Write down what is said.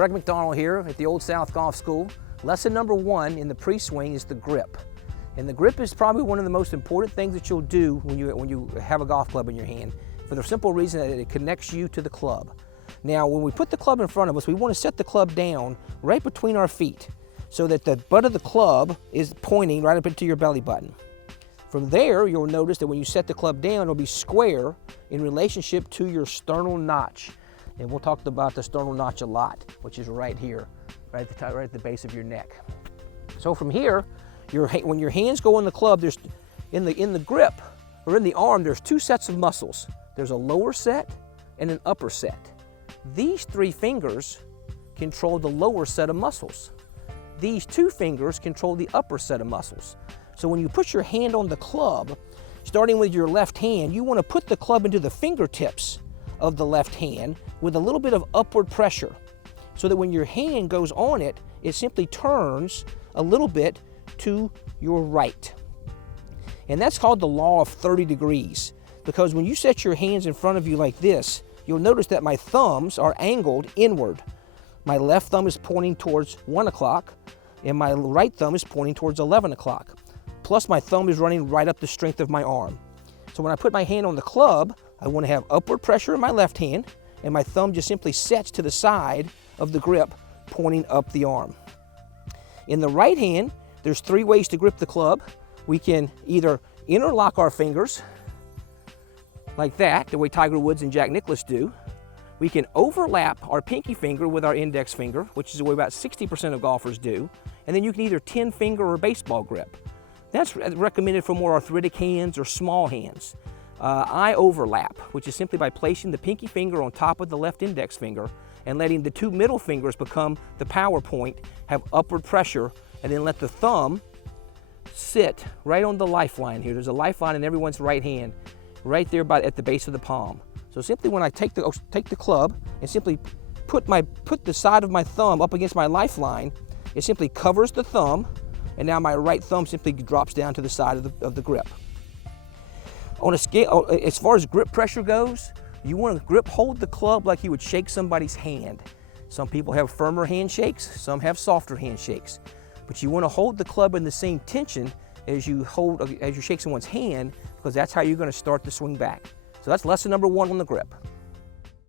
Greg McDonald here at the Old South Golf School. Lesson number 1 in the pre-swing is the grip. And the grip is probably one of the most important things that you'll do when you have a golf club in your hand, for the simple reason that it connects you to the club. Now, when we put the club in front of us, we want to set the club down right between our feet so that the butt of the club is pointing right up into your belly button. From there, you'll notice that when you set the club down, it'll be square in relationship to your sternal notch. And we'll talk about the sternal notch a lot, which is right here, right at the base of your neck. So from here, when your hands go on the club, there's in the grip or in the arm, there's 2 sets of muscles. There's a lower set and an upper set. These 3 fingers control the lower set of muscles. These 2 fingers control the upper set of muscles. So when you put your hand on the club, starting with your left hand, you want to put the club into the fingertips of the left hand with a little bit of upward pressure, so that when your hand goes on it, it simply turns a little bit to your right. And that's called the law of 30 degrees, because when you set your hands in front of you like this, you'll notice that my thumbs are angled inward. My left thumb is pointing towards 1 o'clock, and my right thumb is pointing towards 11 o'clock. Plus my thumb is running right up the strength of my arm. So when I put my hand on the club, I want to have upward pressure in my left hand, and my thumb just simply sets to the side of the grip, pointing up the arm. In the right hand, there's 3 ways to grip the club. We can either interlock our fingers, like that, the way Tiger Woods and Jack Nicklaus do. We can overlap our pinky finger with our index finger, which is the way about 60% of golfers do. And then you can either 10-finger or baseball grip. That's recommended for more arthritic hands or small hands. I overlap, which is simply by placing the pinky finger on top of the left index finger and letting the 2 middle fingers become the power point, have upward pressure, and then let the thumb sit right on the lifeline here. There's a lifeline in everyone's right hand, right there at the base of the palm. So simply when I take the club and simply put the side of my thumb up against my lifeline, it simply covers the thumb, and now my right thumb simply drops down to the side of the grip. On a scale, as far as grip pressure goes, you want to hold the club like you would shake somebody's hand. Some people have firmer handshakes, some have softer handshakes. But you want to hold the club in the same tension as you shake someone's hand, because that's how you're going to start the swing back. So that's lesson number 1 on the grip.